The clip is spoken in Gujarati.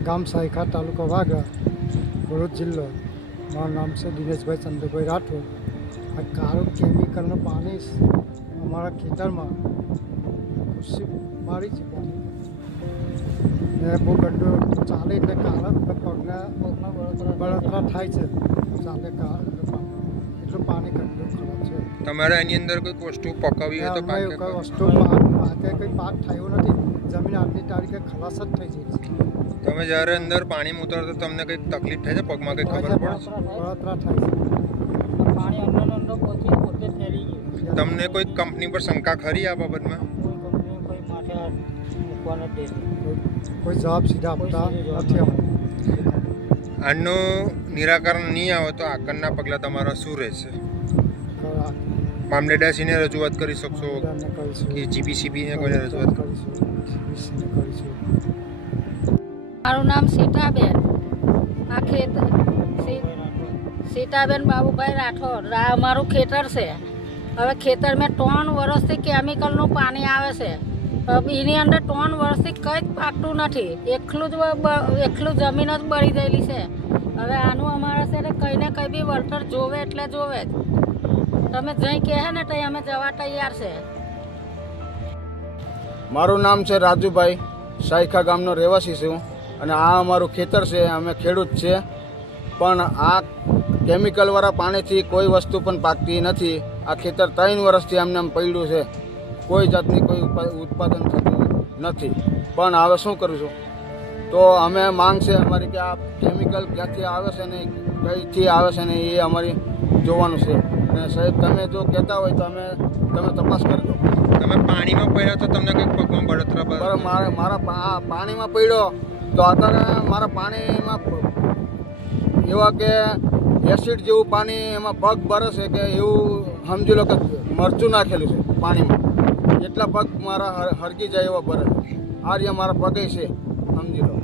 ગામ સાયખા, તાલુકો વાગરા, ભરૂચ જિલ્લો. મારું નામ છે દિનેશભાઈ ચંદ્રભાઈ રાઠોડ. આ કાળું કેમિકલનું પાણી અમારા ખેતરમાં ખુશી મારી છે પાણી. ને બહુ ગંદુ ચાલે એટલે કાળા પગના બળતરા થાય છે. ચાલે એટલું પાણી ગંદુ ખરાબ છે. તમારે એની અંદર કોઈ વસ્તુ પકાવી હોય તો કોઈ વસ્તુ પાકે કોઈ પાક થયો નથી. જમીન આજની તારીખે ખલાસ જ થઈ જાય છે. તમે જ્યારે અંદર પાણીમાં ઉતરો તો તમને કંઈક તકલીફ થાય છે, પગમાં કંઈક ખબર પડે છે? બળતરા થાય છે. પાણી અંદર પોતે ફેરી ગયું. તમને કોઈ કંપની પર શંકા ખરી આ બાબતમાં? કોઈ કંપની કોઈ માથે મૂકવાનો જ દેશે. કોઈ જવાબ સીધા આપતા નથી અમે. આનું નિરાકરણ નહીં આવે તો આગળના પગલાં તમારા શું રહેશે? મામલેદારશ્રીને રજૂઆત કરી શકશો કે જીપીસીબીને કોઈને રજૂઆત કરીશું. મારું નામ સીતાબેન. આ ખેતર સીતાબેન બાબુભાઈ રાઠોડ. આ અમારું ખેતર છે. હવે ખેતર મેં 3 વર્ષથી કેમિકલનું પાણી આવે છે. એની અંદર 3 વર્ષથી કંઈ જ પાકતું નથી. એકલું જમીન જ બળી ગયેલી છે. હવે આનું અમારે છે ને કંઈ ને કંઈ બી વળતર જોવે એટલે જોવે જ. તમે જઈ કહે ને તો અમે જવા તૈયાર છે. મારું નામ છે રાજુભાઈ, સાયખા ગામનો રહેવાસી છું અને આ અમારું ખેતર છે. અમે ખેડૂત છે, પણ આ કેમિકલવાળા પાણીથી કોઈ વસ્તુ પણ પાકતી નથી. આ ખેતર 3 વર્ષથી અમને આમ પડ્યું છે. કોઈ જાતની કોઈ ઉત્પાદન થતું નથી. પણ હવે શું કરીશું? તો અમે માંગ છે અમારી કે આ કેમિકલ ક્યાંથી આવે છે ને કઈથી આવે છે ને એ અમારી જોવાનું છે. અને સાહેબ તમે જો કહેતા હોય તો તમે તપાસ કરજો. તમે પાણીમાં પડ્યા તો તમને કંઈક પગમાં બળતરા બરાબર મારા પાણીમાં પડ્યો તો અત્યારે મારા પાણીમાં એવા કે એસિડ જેવું પાણી એમાં પગ બરસે કે એવું સમજી લો કે મરચું નાખેલું છે પાણીમાં. એટલા પગ મારા હરગી જાય એવા બરે. આ રહ્યા મારા પગે છે, સમજી લો.